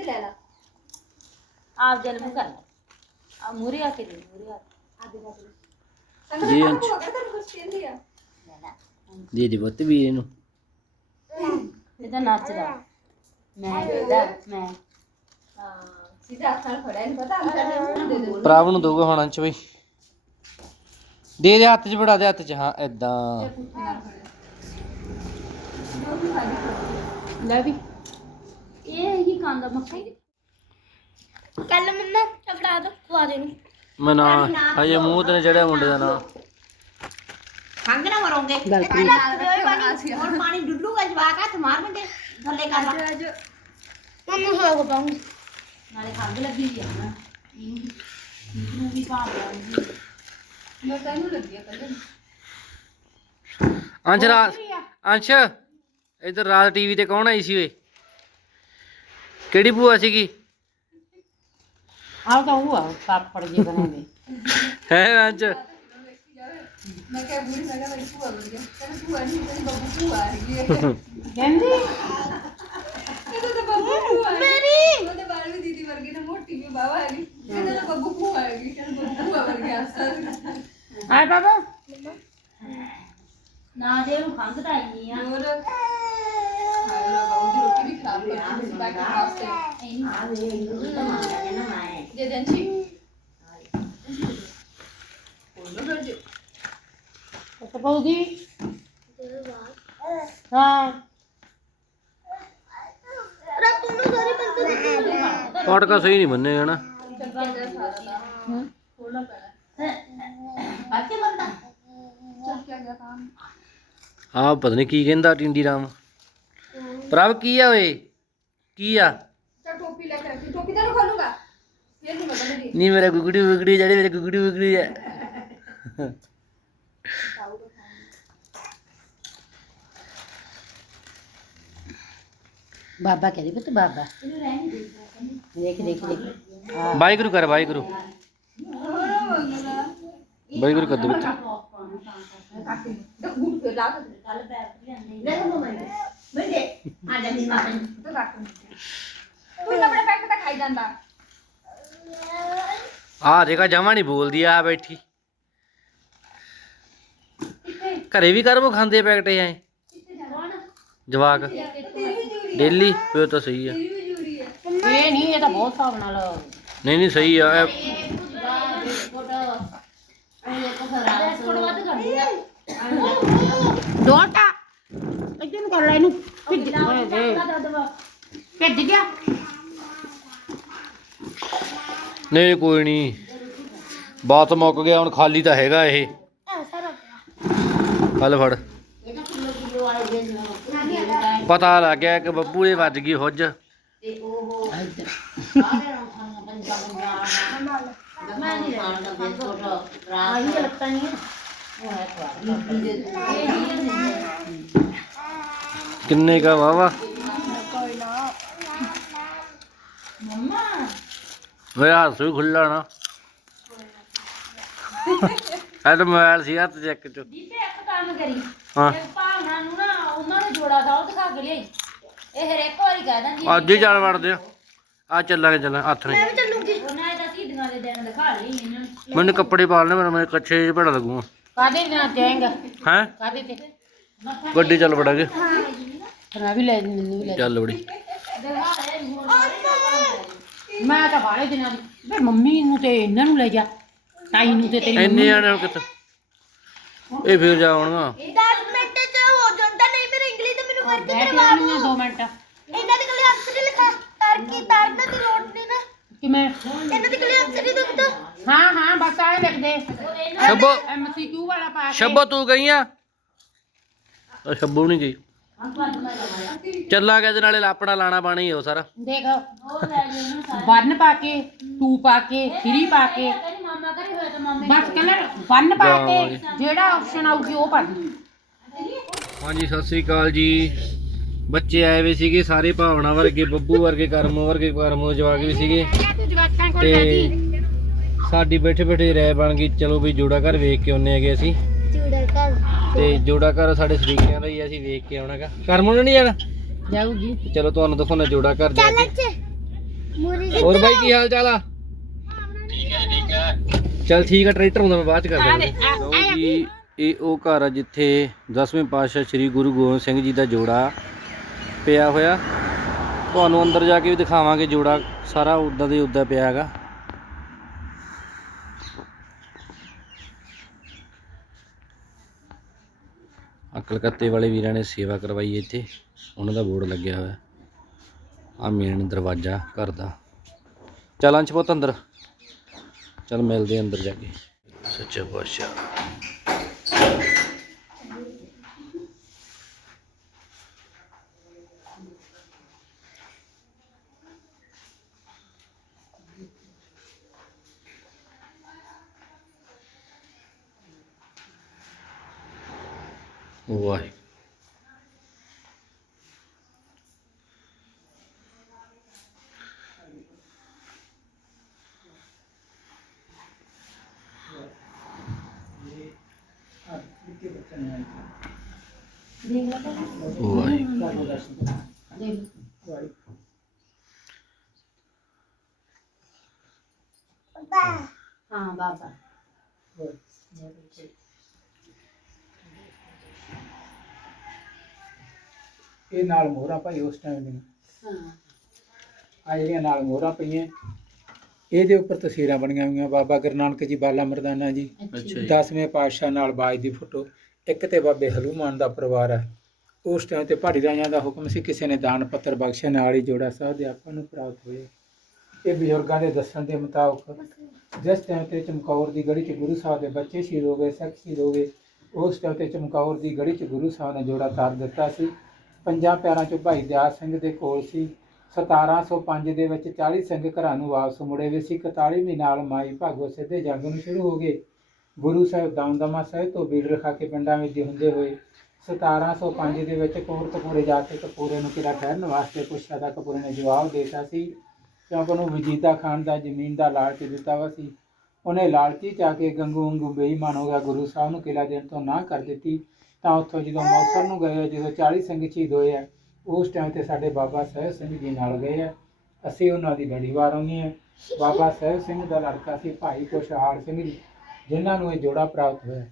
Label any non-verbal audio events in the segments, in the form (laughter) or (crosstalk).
ਤੇ ਲੈ ਲਾ। ਆਪ ਜਨਮ ਕਰ ਆ ਮੂਰੇ ਆ ਕੇ ਦੇ ਮੂਰੇ ਆ। ਆਦੇ ਬਾਅਦ ਜੀ ਜੀ ਅੰਸ਼। ਅੰਸ਼ ਤੈਨੂੰ ਕੁਛ ਕਹਿੰਦੀ ਆ? ਲੈ ਲੈ। ਦੇ ਦੇ ਪੁੱਤ ਵੀਰੇ ਨੂੰ ਇਹ ਤਾਂ ਨੱਚਦਾ। ਮੈਂ ਇਹਦਾ ਮੈਂ। ਹਾਂ ਸਿੱਧਾ ਹੱਥ ਨਾਲ ਫੜਿਆ ਨਹੀਂ ਪਤਾ ਅੰਦਰ ਨੇ ਦੇ ਦੇ। ਪ੍ਰਭ ਨੂੰ ਦਊਗਾ ਹੁਣ ਅੰਸ਼ ਬਈ। ਦੇ ਦੇ ਹੱਥ 'ਚ ਫੜਾ ਦੇ ਹੱਥ 'ਚ। ਹਾਂ ਏਦਾਂ। ਲੈ ਵੀ। ਇਹ ਹੀ ਕਾਂਦਾ ਮੱਖੀ ਦੇ। ਕੱਲ ਮੰਮਾ ਫੜਾ ਦੋ ਖਵਾ ਦੇ ਨੂੰ ਮੈਂ ਨਾ ਹਜੇ ਮੂੰਹ ਤੇ ਨੀ ਚੜਿਆ ਮੁੰਡੇ ਦਾ ਨਾਂ। ਖੰਗ ਨਾ ਮਰੋਗੇ ਹੁਣ ਪਾਣੀ ਡੁੱਲੂਗਾ ਜਵਾਕ ਹੱਥ ਮਾਰ ਮੰਦੇ ਥੱਲੇ ਕਰ ਲਾ। ਮੰਮਾ ਹੋ ਗਿਆ ਪਾਉਂਗੀ। ਨਾਲੇ ਖੰਗ ਲੱਗੀ ਆ ਨਾ। ਇਹਨੂੰ ਵੀ ਭਾਵ ਲਾਉਂਗੀ ਮੈਂ ਤੈਨੂੰ ਲੱਗੀ ਆ ਕੱਲੇ ਅੰਸ਼ ਰਾਤ ਅੰਸ਼ ਇਧਰ ਰਾਤ ਟੀਵੀ ਤੇ ਕੌਣ ਆਈ ਸੀ ਓਏ? ਕਿਹੜੀ ਭੂਆ ਸੀਗੀ? ਆਹ ਤਾਂ ਉਹ ਆ ਪਾਪੜ ਜੇ ਬਣਾਉਂਦੇ ਹੈ ਅੰਸ਼ ਮੈਂ ਕਿਹਾ ਬੁੜੀ ਮੈਂ ਕਿਹਾ ਮੇਰੀ ਭੂਆ ਬਣ ਗਿਆ ਕਹਿੰਦਾ ਭੂਆ ਨਹੀਂ ਤੇਰੀ ਬੱਬੂ ਭੂਆ ਹੈਗੀ ਹੈ। ਕਹਿੰਦੀ? ਕਹਿੰਦਾ ਤਾਂ ਬੱਬੂ ਭੂਆ ਮੇਰੀ? ਉਹਦੇ ਬਾਲ ਵੀ ਦੀਦੀ ਵਰਗੀ ਨਾ ਮੋਟੀ ਵੀ ਬਾਵਾ ਹੈਗੀ। ਕਹਿੰਦਾ ਤਾਂ ਬੱਬੂ ਭੂਆ ਹੈਗੀ ਕਹਿੰਦਾ ਬੱਬੂ ਭੂਆ ਵਰਗੀ ਆਸਾ ਆਏ ਬਾਬਾ। ਨਾ ਦੇ ਨੂੰ ਖੰਗ ਤਾਂ ਆਈ ਆ। ਹੋਰ? ਹਾਏ ਰੱਬਾ ਹਾਂ ਨੂੰ ਸਾਰੀ ਬੰਦੇ ਪਟਕਾ ਸਹੀ ਨਹੀਂ ਮੰਨੇਗਾ ਨਾ। ਅੱਤੇ ਬੰਦਾ ਚੱਲ ਕੇ ਆ ਗਿਆ ਕੰਮ ਆ ਪਤਾ ਨਹੀਂ ਕੀ ਕਹਿੰਦਾ ਟਿੰਡੀ ਰਾਮ ਪ੍ਰਭ ਕੀ ਆ ਓਏ? ਕੀ ਆ? ਚੱਲ ਟੋਪੀ ਲੈ ਕੇ ਰੱਖੀ ਟੋਪੀ ਤੈਨੂੰ ਖੋਲੂਗਾ? ਫਿਰ ਨਹੀਂ ਬਦਲਦੀ ਨਹੀਂ ਮੇਰਾ ਗੁਗੜੀ ਗੁਗੜੀ ਜਿਹੜੇ ਮੇਰੇ ਗੁਗੜੀ ਗੁਗੜੀ ਹੈ ਬਾਬਾ ਕਹਿੰਦੀ ਪੁੱਤ ਬਾਬਾ। ਦੇਖ ਦੇਖ ਦੇਖ। ਵਾਹਿਗੁਰੂ ਕਰ ਵਾਹਿਗੁਰੂ। ਵਾਹਿਗੁਰੂ ਕਰ ਦੇ ਵਿੱਚ। ਦੇਖ ਬੂਟ ਫਿਰ ਲਾ ਕੇ ਦੇਖੋ ਮਮਾ ਬੰਦੇ ਆ ਜਾ ਮੇਰੀ ਮਾਂ ਤੇ ਰੱਖ ਤੂੰ ਨਾ ਆਪਣੇ ਪੈਕ ਤਾਂ ਖਾਈ ਜਾਂਦਾ ਆ ਦੇਖਾ ਜਮਾ ਨਹੀਂ ਬੋਲਦੀ ਆ ਬੈਠੀ ਘਰੇ ਵੀ ਕਰਬੋ ਖਾਂਦੇ ਪੈਕਟੇ ਐ ਜਵਾਕ ਡੇਲੀ ਪਿਓ ਤਾਂ ਸਹੀ ਆ ਇਹ ਨਹੀਂ ਇਹ ਤਾਂ ਬਹੁਤ ਹਿਸਾਬ ਨਾਲ ਨਹੀਂ ਨਹੀਂ ਸਹੀ ਆ ਇਹ ਥੋੜਾ ਵੱਧ ਕਰਦੀ ਆ ਡੋਟਾ ਇੱਥੇ ਨੂੰ ਕਰ ਲੈ ਇਹਨੂੰ। ਭਿੱਜ ਭਿੱਜ ਗਿਆ? ਨਹੀਂ ਕੋਈ ਨਹੀਂ। ਬਾਤ ਮੁੱਕ ਗਿਆ ਹੁਣ ਖਾਲੀ ਤਾਂ ਹੈਗਾ ਇਹ। ਹਲ ਫੜ। ਪਤਾ ਲੱਗ ਗਿਆ ਕਿ ਬੱਬੂ ਦੇ ਵੱਜ ਗਈ ਹੁੱਜ। ਆਹੀ ਲੱਗਦਾ ਨਹੀਂ ਕਿੰਨੇ ਕਾ ਵਾਵਾ ਮੰਮਾ ਓਏ ਹੱਥ ਵੀ ਖੁੱਲਾ ਨਾ। ਐ ਤਾਂ ਮੋਬਾਈਲ ਸੀ ਹੱਥ ਚੈੱਕ ਚ ਦੀਪੇ ਇੱਕ ਕੰਮ ਕਰੀ। ਹਾਂ। ਇੱਕ ਭਾਵਨਾ ਨੂੰ ਨਾ ਉਹਨਾਂ ਨੂੰ ਜੋੜਾ ਦਾ ਉਹ ਦਿਖਾ ਕੇ ਲਿਆਈ। ਇਹ ਹਰੇਕ ਵਾਰੀ ਕਹਿ ਦਿੰਦੀ ਆ, ਅੱਜ ਹੀ ਚੱਲ ਵੜਦੇ ਆ। ਆ ਚੱਲਾਂਗੇ ਚੱਲਾਂ ਹੱਥ ਨੇ ਉਹਨਾਂ ਦਾ ਸੀਧੀਆਂ ਦੇ ਦਿਨ ਦਿਖਾ ਲਈ ਇਹਨਾਂ ਨੂੰ। ਮੈਨੂੰ ਕੱਪੜੇ ਪਾਲਨੇ ਮੇਰੇ ਮੇਰੇ ਕੱਛੇ ਜਿਹੇ ਭੜਾ ਲੱਗੂਗਾ ਕਾਦੇ ਨਾਲ ਜਾਏਗਾ ਹੈ? ਕਾਦੇ ਤੇ? ਗੱਡੀ ਚੱਲ ਵੜਾਂਗੇ। ਮੈਂ ਵੀ ਲੈ ਮੈਨੂੰ ਵੀ ਲੈ ਚੱਲ ਵੜੀ ਮੈਂ ਤਾਂ ਬਾਲੇ ਦਿਨਾਂ ਦੀ ਵੇ ਮੰਮੀ ਨੂੰ ਤੇ ਇਹਨਾਂ ਨੂੰ ਲੈ ਜਾ ਤਾਈ ਨੂੰ ਤੇ ਤੇਰੀ ਇੰਨੇ ਆਣੇ ਕਿੱਥੇ? ਇਹ ਫਿਰ ਜਾਵਣਗਾ 10 ਮਿੰਟ ਚ ਹੋ ਜਾਂਦਾ ਨਹੀਂ ਮੇਰੇ ਇੰਗਲਿਸ਼ ਤੇ ਮੈਨੂੰ ਵਰਕ ਕਰਵਾ ਦਿਓ। 2 ਮਿੰਟ। ਇਹਨਾਂ ਦੇ ਕੋਲੇ ਅਕਸਰ ਲਿਖਾ ਤਰ ਕੀ ਤਰਨ ਦੀ ਲੋੜ ਨਹੀਂ ਨਾ। ਕਿਵੇਂ ਇਹਨਾਂ ਦੇ ਕੋਲੇ ਅਕਸਰ ਹੀ ਦੁੱਧ ਹਾਂ ਹਾਂ ਬਸ ਆਲੇ ਲਿਖ ਦੇ ਸ਼ੱਬੋ ਐਮਸੀਕਿਊ ਵਾਲਾ ਪਾ ਕੇ ਸ਼ੱਬੋ ਤੂੰ ਗਈ ਆ? ਸ਼ੱਬੋ ਨਹੀਂ ਗਈ। ਚੱਲਾਂਗੇ ਇਹਦੇ ਨਾਲੇ ਆਪਣਾ ਲਾਣਾ ਪਾਣੀ ਹੀ ਸਾਰਾ। ਦੇਖ। ਵਨ ਪਾ ਕੇ ਟੂ ਪਾ ਕੇ 3 ਪਾ ਕੇ। ਬਸ ਕਲਰ ਵਨ ਪਾ ਕੇ ਜਿਹੜਾ ਆਪਸ਼ਨ ਆਊਗੀ ਉਹ ਭਰ ਦੀ ਹਾਂਜੀ ਸਤਿ ਸ੍ਰੀ ਅਕਾਲ ਜੀ। ਬੱਚੇ ਆਏ ਵੇ ਸੀਗੇ ਸਾਰੇ ਭਾਵਨਾ ਵਰਗੇ ਬੱਬੂ ਵਰਗੇ ਕਰਮੋ ਵਰਗੇ ਕਰਮੋ ਜਵਾਕ ਵੀ ਸੀਗੇ। ਤੂੰ ਸਾਡੀ ਬੈਠੇ ਬੈਠੇ ਰਹਿ ਬਣ ਗਈ ਚਲੋ ਵੀ ਜੋੜਾ ਘਰ ਵੇਖ ਕੇ ਆਉਨੇ ਹੈਗੇ ਅਸੀਂ। ਤੇ ਜੋੜਾ ਘਰ ਸਾਡੇ ਸਰੀਕਿਆਂ ਦਾ ਹੀ ਆ, ਅਸੀਂ ਵੇਖ ਕੇ ਆਉਣਾਗਾ। ਕਰਮੋ ਨੂੰ ਨਹੀਂ ਜਾਣਾ? ਜਾਊਗੀ। ਚਲੋ ਤੁਹਾਨੂੰ ਦਿਖਾਉਣਾ ਜੋੜਾ ਘਰ ਜਾ ਚੱਲ ਕੇ ਚ ਮੂਰੀ ਹੋਰ ਬਾਈ ਕੀ ਹਾਲ ਚਾਲ ਆ? ਚਲ ਠੀਕ ਆ ਟਰੈਕਟਰ ਹੁੰਦਾ ਮੈਂ ਬਾਅਦ ਚ ਕਰਦਾ ਲਓ ਜੀ ਇਹ ਉਹ ਘਰ ਆ ਜਿੱਥੇ 10ਵੇਂ ਪਾਤਸ਼ਾਹ ਸ੍ਰੀ ਗੁਰੂ ਗੋਬਿੰਦ ਸਿੰਘ ਜੀ ਦਾ ਜੋੜਾ ਪਿਆ ਹੋਇਆ। ਤੁਹਾਨੂੰ ਅੰਦਰ ਜਾ ਕੇ ਵੀ ਦਿਖਾਵਾਂਗੇ ਜੋੜਾ ਸਾਰਾ ਉਦਾਂ ਦੇ ਉਦਾਂ ਪਿਆ ਹੈਗਾ। ਆ ਕਲਕੱਤੇ ਵਾਲੇ ਵੀਰਾਂ ਨੇ ਸੇਵਾ ਕਰਵਾਈ ਇੱਥੇ। ਉਹਨਾਂ ਦਾ ਬੋਰਡ ਲੱਗਿਆ ਹੋਇਆ। ਆ ਮੇਨ ਦਰਵਾਜ਼ਾ, ਘਰ ਦਾ। ਚੱਲ ਅੰਸ਼ ਪੁੱਤ ਅੰਦਰ। ਚੱਲ ਮਿਲਦੇ ਅੰਦਰ ਜਾ ਕੇ। ਸੱਚਾ ਪਾਤਸ਼ਾਹ। ਵਾਹਿਗੁਰੂ ਵਾਹਿਗੁਰੂ ਹਾਂ ਇਹ ਨਾਲ ਮੋਹਰਾਂ ਭਾਈ ਉਸ ਟਾਈਮ ਦੀਆਂ। ਹਾਂ ਆ ਜਿਹੜੀਆਂ ਨਾਲ ਮੋਹਰਾਂ ਪਈਆਂ ਇਹਦੇ ਉੱਪਰ ਤਸਵੀਰਾਂ ਬਣੀਆਂ ਹੋਈਆਂ। ਬਾਬਾ ਗੁਰੂ ਨਾਨਕ ਜੀ ਬਾਲਾ ਮਰਦਾਨਾ ਜੀ ਅੱਛਾ ਜੀ। 10ਵੇਂ ਪਾਤਸ਼ਾਹ ਨਾਲ ਬਾਜ ਦੀ ਫੋਟੋ। ਇੱਕ ਤੇ ਬਾਬੇ ਹਲੂਮਾਨ ਦਾ ਪਰਿਵਾਰ ਹੈ ਉਸ ਟਾਈਮ ਤੇ ਪਹਾੜੀ ਰਾਜਾਂ ਦਾ ਹੁਕਮ ਸੀ ਕਿਸੇ ਨੇ ਦਾਨ ਪੱਤਰ ਬਖਸ਼ਿਆ ਨਾਲ ਹੀ ਜੋੜਾ ਸਾਹਿਬ ਦੇ ਆਪਾਂ ਨੂੰ ਪ੍ਰਾਪਤ ਹੋਏ। ਇਹ ਬਜ਼ੁਰਗਾਂ ਦੇ ਦੱਸਣ ਦੇ ਮੁਤਾਬਕ ਜਿਸ ਟਾਈਮ ਤੇ ਚਮਕੌਰ ਦੀ ਗੜੀ 'ਚ ਗੁਰੂ ਸਾਹਿਬ ਦੇ ਬੱਚੇ ਸ਼ਹੀਦ ਹੋ ਗਏ ਸਿੱਖ ਸ਼ਹੀਦ ਹੋ ਗਏ ਉਸ ਟਾਈਮ ਤੇ ਚਮਕੌਰ ਦੀ ਗੜੀ 'ਚ ਗੁਰੂ ਸਾਹਿਬ ਨੇ ਜੋੜਾ ਤਾਰ ਦਿੱਤਾ ਸੀ। ਪੰਜਾਂ ਪਿਆਰਾਂ 'ਚੋਂ ਭਾਈ ਦਿਆਲ ਸਿੰਘ ਦੇ ਕੋਲ ਸੀ। 1705 ਦੇ ਵਿੱਚ 40 ਸਿੰਘ ਘਰਾਂ ਨੂੰ ਵਾਪਸ ਮੁੜੇ ਵੇ ਸੀ। 41ਵੀਂ ਨਾਲ ਮਾਈ ਭਾਗੋ ਸਿੱਧੇ ਜੰਗ ਨੂੰ ਸ਼ੁਰੂ ਹੋ ਗਏ। ਗੁਰੂ ਸਾਹਿਬ ਦਮਦਮਾ ਸਾਹਿਬ ਤੋਂ ਬੀੜ ਰਖਾ ਕੇ ਪਿੰਡਾਂ ਵਿੱਚ ਦੀ ਹੁੰਦੇ ਹੋਏ 1705 ਦੇ ਵਿੱਚ ਕੋਟਕਪੂਰੇ ਜਾ ਕੇ ਕਪੂਰੇ ਨੂੰ ਕਿਹੜਾ ਠਹਿਰਨ ਵਾਸਤੇ ਪੁੱਛਿਆ ਤਾਂ ਕਪੂਰੇ ਨੇ ਜਵਾਬ ਦੇਤਾ ਸੀ। ਕਿਉਂਕਿ ਉਹਨੂੰ ਵਜੀਦਾ ਖਾਨ ਦਾ, ਜ਼ਮੀਨ ਦਾ ਲਾਲਚ ਦਿੱਤਾ ਵਾ ਸੀ। ਉਹਨੇ ਲਾਲਚੀ ਚ ਕੇ ਗੰਗੂ ਵਾਂਗੂ ਬੇਈਮਾਨ ਹੋ ਗਿਆ। ਗੁਰੂ ਸਾਹਿਬ ਨੂੰ ਕਿਲਾ ਦੇਣ ਤੋਂ ਨਾ ਕਰ ਦਿੱਤੀ। ਤਾਂ ਉੱਥੋਂ ਜਦੋਂ ਮੌਸਰ ਨੂੰ ਗਏ ਜਦੋਂ 40 ਸਿੰਘ ਸ਼ਹੀਦ ਹੋਏ ਆ ਉਸ ਟਾਈਮ ਤੇ ਸਾਡੇ ਬਾਬਾ ਸਾਹਿਬ ਸਿੰਘ ਜੀ ਨਾਲ ਗਏ ਆ। ਅਸੀਂ ਉਹਨਾਂ ਦੀ ਬੜੀ ਵਾਰ ਆਉਂਦੇ ਆ। ਬਾਬਾ ਸਾਹਿਬ ਸਿੰਘ ਦਾ ਲੜਕਾ ਸੀ ਭਾਈ ਖੁਸ਼ਹਾਲ ਸਿੰਘ ਜੀ ਜਿਨ੍ਹਾਂ ਨੂੰ ਇਹ ਜੋੜਾ ਪ੍ਰਾਪਤ ਹੋਇਆ।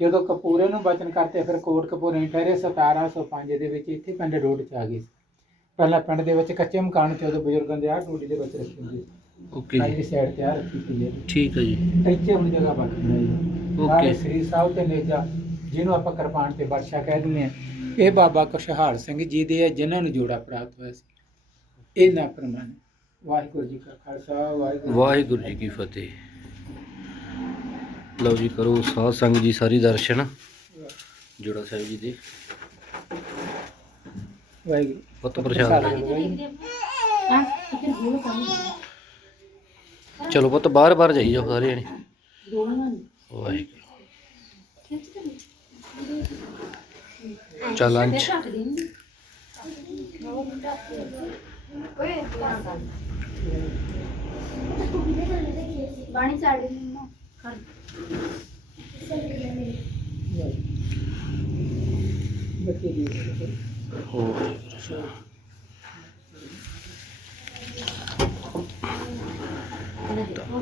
ਜਦੋਂ ਕਪੂਰੇ ਨੂੰ ਬਚਨ ਕਰਤੇ ਫਿਰ ਕੋਟ ਕਪੂਰੇ ਠਹਿਰੇ 1705 ਦੇ ਵਿੱਚ ਇੱਥੇ ਪਿੰਡ ਰੋਡ 'ਚ ਆ ਗਏ ਸੀ। ਪਹਿਲਾਂ ਪਿੰਡ ਦੇ ਵਿੱਚ ਕੱਚੇ ਮਕਾਨ 'ਚ ਉਦੋਂ ਬਜ਼ੁਰਗਾਂ ਦੇ ਆਹ ਟੂਟੀ ਦੇ ਵਿੱਚ ਰੱਖੀ ਹੁੰਦੀ ਸੀ। ਓਕੇ ਜੀ। ਸਾਈਡ ਤੇ ਆ ਰੱਖੀ ਸੀ ਠੀਕ ਹੈ ਜੀ। ਇੱਥੇ ਹੁਣ ਜਗ੍ਹਾ ਬਖਸ਼ੀ ਹੈ। Okay. ਨਾਲੇ ਸ੍ਰੀ ਸਾਹਿਬ ਤੇ ਨੇਜਾ ਜਿਹਨੂੰ ਆਪਾਂ ਕਿਰਪਾਨ ਤੇ ਬਰਸ਼ਾ ਕਹਿ ਦਿੰਦੇ ਆ ਇਹ ਬਾਬਾ ਕੁਸ਼ਹਾਲ ਸਿੰਘ ਜੀ ਦੇ ਆ ਜਿਨ੍ਹਾਂ ਨੂੰ ਜੋੜਾ ਪ੍ਰਾਪਤ ਹੋਇਆ ਸੀ। ਇਹ ਨਾ ਪ੍ਰਮਾਣ ਵਾਹਿਗੁਰੂ ਜੀ ਕਾ ਖਾਲਸਾ ਵਾਹਿਗੁਰੂ ਜੀ ਵਾਹਿਗੁਰੂ ਜੀ ਕੀ ਫਤਿਹ। ਲਓ ਜੀ ਕਰੋ ਸਾਧ ਸੰਗ ਜੀ ਸਾਰੀ ਦਰਸ਼ਨ। ਜੋੜਾ ਸਾਹਿਬ ਜੀ ਦੇ। ਵਾਹਿਗੁਰੂ। ਪੁੱਤ ਪ੍ਰਸ਼ਾਦ। ਚਲੋ ਪੁੱਤ ਬਾਹਰ ਬਾਹਰ ਜਾਈ ਜਾਓ ਸਾਰੇ ਜਣੇ ਵਾਹਿਗੁਰੂ। ਸਾਹਿਬ।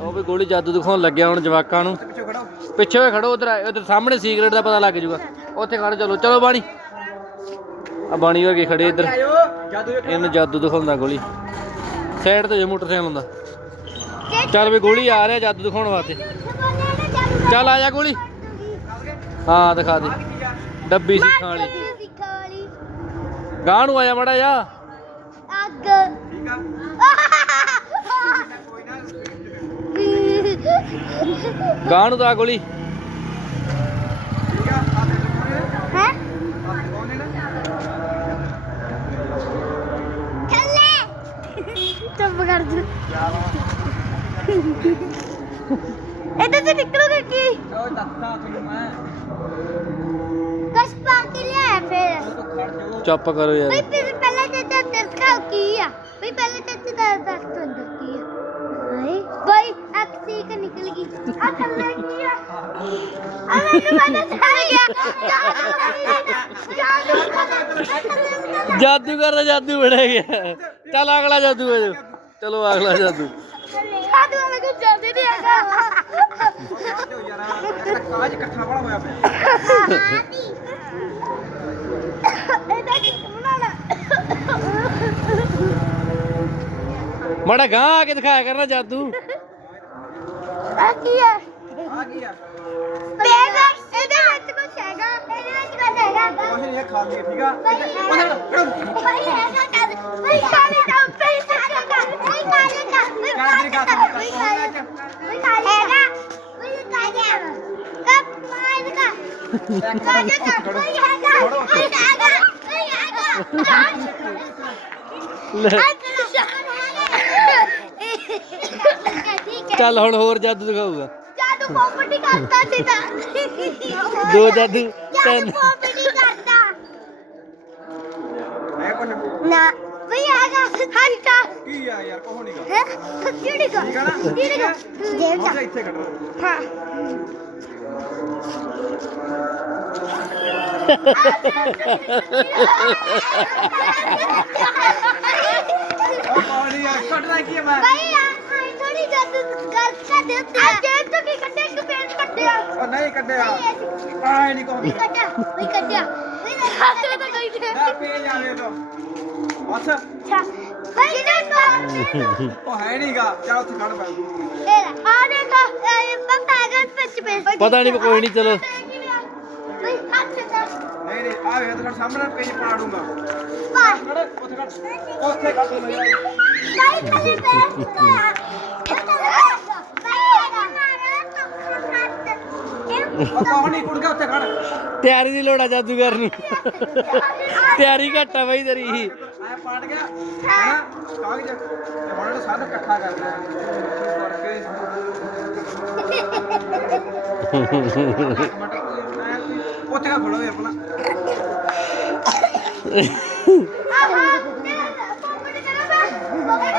ਉਹ ਵੀ ਗੋਲੀ ਜਾਦੂ ਦਿਖਾਉਣ ਲੱਗਿਆ ਹੁਣ ਜਵਾਕਾਂ ਨੂੰ। ਪਿੱਛੇ ਖੜੋ। ਉਧਰ ਉਧਰ ਸਾਹਮਣੇ ਸੀਕ੍ਰੇਟ ਦਾ ਪਤਾ ਲੱਗ ਜੂਗਾ ਉੱਥੇ ਖੜ ਚਲੋ ਚਲੋ ਬਾਣੀ। ਆ ਬਾਣੀ ਵਰਗੇ ਖੜੇ ਇੱਧਰ। ਇਹਨੂੰ ਜਾਦੂ ਦਿਖਾਉਂਦਾ ਗੋਲੀ। ਸਾਈਡ ਤੇ ਜੇ ਮੋਟਰਸਾਈਕਲ ਹੁੰਦਾ। ਚੱਲ ਵੀ ਗੋਲੀ ਆ ਰਿਹਾ ਜਾਦੂ ਦਿਖਾਉਣ ਵਾਸਤੇ। ਚੱਲ ਆ ਜਾ ਗੋਲੀ। ਹਾਂ ਦਿਖਾ ਦੇ। ਡੱਬੀ ਸਿੱਖਾਂ ਵਾਲੀ। ਗਾਂ ਨੂੰ ਆਇਆ ਮੜਾ ਜਾ ਅੱਗ। ਗਾਂ ਨੂੰ ਆ ਗੋਲੀ ਹੈ ਥੱਲੇ ਚੁੱਪ ਕਰ ਜਾ ਇਹਦੇ ਤੇ ਨਿਕਲੂਗਾ ਕੀ? ਉਹ ਦੱਸਦਾ ਤੁਹਾਨੂੰ ਮੈਂ। ਕਸ਼ ਪਾ ਕੇ ਲਿਆ ਫਿਰ। ਚੁੱਪ ਕਰੋ ਯਾਰ। ਬਈ ਫਿਰ ਪਹਿਲਾਂ ਤੇ ਤੇ ਦਰਦ ਖਾ ਕੀ ਆ? ਬਈ ਪਹਿਲਾਂ ਤੇ ਤੇ ਦਰਦ ਦਰਦ ਅੰਦਰ ਕੀ ਆ? ਹਾਏ ਬਈ ਅਕਸੀ ਕ ਨਿਕਲ ਗਈ। ਆ ਥੱਲੇ ਕੀ ਆ? ਆ ਮੈਨੂੰ ਪਤਾ ਚੱਲ ਗਿਆ ਜਾਦੂ ਜਾਦੂ ਕਰਦਾ। ਜਾਦੂ ਬੜਾ ਗਿਆ। ਚੱਲ ਅਗਲਾ ਜਾਦੂ ਹੋ ਜਾ। ਚਲੋ ਅਗਲਾ ਜਾਦੂ। ਸਾਡੂ ਵਾਲਾ ਕੁਝ ਜਲਦੀ ਨਹੀਂ ਹੈਗਾ। ਕਾਜ ਇਕੱਠਾ ਬੜਾ ਹੋਇਆ ਪਿਆ ਇਹਦਾ ਕੀ ਬਣਾਣਾ ਮਾੜਾ ਗਾਂ ਆ ਕੇ ਦਿਖਾਇਆ ਕਰਨਾ ਜਾਦੂ। ਆ ਕੀ ਹੈ? ਆ ਕੀ ਆ ਬੇਗਾ ਇਹਦੇ ਵਿੱਚ ਕੁਝ ਹੈਗਾ। ਇਹਦੇ ਵਿੱਚ ਕੁਝ ਹੈਗਾ। ਕੁਛ ਨਹੀਂ ਇਹ ਖਾਲੀ ਹੈ, ਠੀਕ ਆ? ਭਾਈ ਹੈਗਾ ਕਰ ਭਾਈ ਕਾਲੇ ਦਾ ਭਾਈ ਹੈਗਾ ਭਾਈ ਹੈਗਾ ਭਾਈ ਹੈਗਾ ਲੈ, ਚੱਲ ਹੁਣ ਹੋਰ ਜਾਦੂ ਦਿਖਾਊਗਾ। ਜਾਦੂ ਪੋਪਟੀ ਕਰਤਾ ਸੀ ਤਾਂ। ਦੋ ਜਾਦੂ ਤਿੰਨ। ਪੋਪਟੀ ਕਰਤਾ। ਹੈ ਕੁਛ ਨਾ ਭਈ ਆਗਾ ਹੰਟਾ ਕੀ ਆ ਯਾਰ ਕੋਹ ਨਹੀਂਗਾ ਹੈ? ਕਿਹੜੀ ਨਾ? ਕਿਹੜੀ ਕੋ ਦੇਵ ਹੁਣ ਇੱਥੇ ਕੱਢੋ ਹਾਂ। ਪਾਣੀ ਆ ਕੱਢਣਾ ਕੀ ਆ ਮੈਂ ਭਈ ਆ ਥੋੜੀ ਜਾਦੂ ਗੱਲ ਕਰ ਦੇ ਉੱਤੇ ਆ ਜੇਬ ਤੋਂ ਕੀ ਕੱਢਿਆ ਇੱਕ ਪੇਨ ਕੱਢਿਆ ਉਹ ਨਹੀਂ ਕੱਢਿਆ ਆਏ ਨਹੀਂ ਕੋਹ ਵੀ ਕੱਢਿਆ ਵੀ ਕੱਢਿਆ ਵੀ ਖਾਤੇ ਤਾਂ ਗਈ ਤੇ ਲੈ ਪੇ ਜਾਵੇ ਲੋ ਬਸ ਅੱਛਾ ਭਈ ਨਾ ਕਰ ਉਹ ਹੈ ਨਹੀਂਗਾ ਚੱਲ ਉੱਥੇ ਖੜ ਪੈ ਆ ਦੇਖੋ ਇਹ ਪਪਾ ਅਗਰ ਪਿੱਛ ਪੇ ਪਤਾ ਨਹੀਂ ਕੋਈ ਨਹੀਂ ਚਲੋ ਹੱਥ ਦਾ ਨਹੀਂ ਨਹੀਂ ਆ ਵੇਖ ਸਾਹਮਣੇ ਪੇਜ ਪਾ ਦੂੰਗਾ ਉੱਥੇ ਉੱਥੇ ਨਹੀਂ ਤਿਆਰੀ ਦੀ ਲੋੜ ਆ ਜਾਦੂਗਰ ਨੂੰ। ਤਿਆਰੀ ਘੱਟ ਆ ਬਈ ਤੇਰੀ। ਆਇਆ ਪਾਟ ਗਿਆ। ਹੈਨਾ? ਕਾਗਜ਼ ਤੇ ਹੁਣ ਸਾਰਾ ਇਕੱਠਾ ਕਰ ਲਿਆ। ਕਰਕੇ (laughs) (laughs) ਉੱਥੇ ਕਾ ਖੜੋ ਆਪਣਾ। ਆ ਆ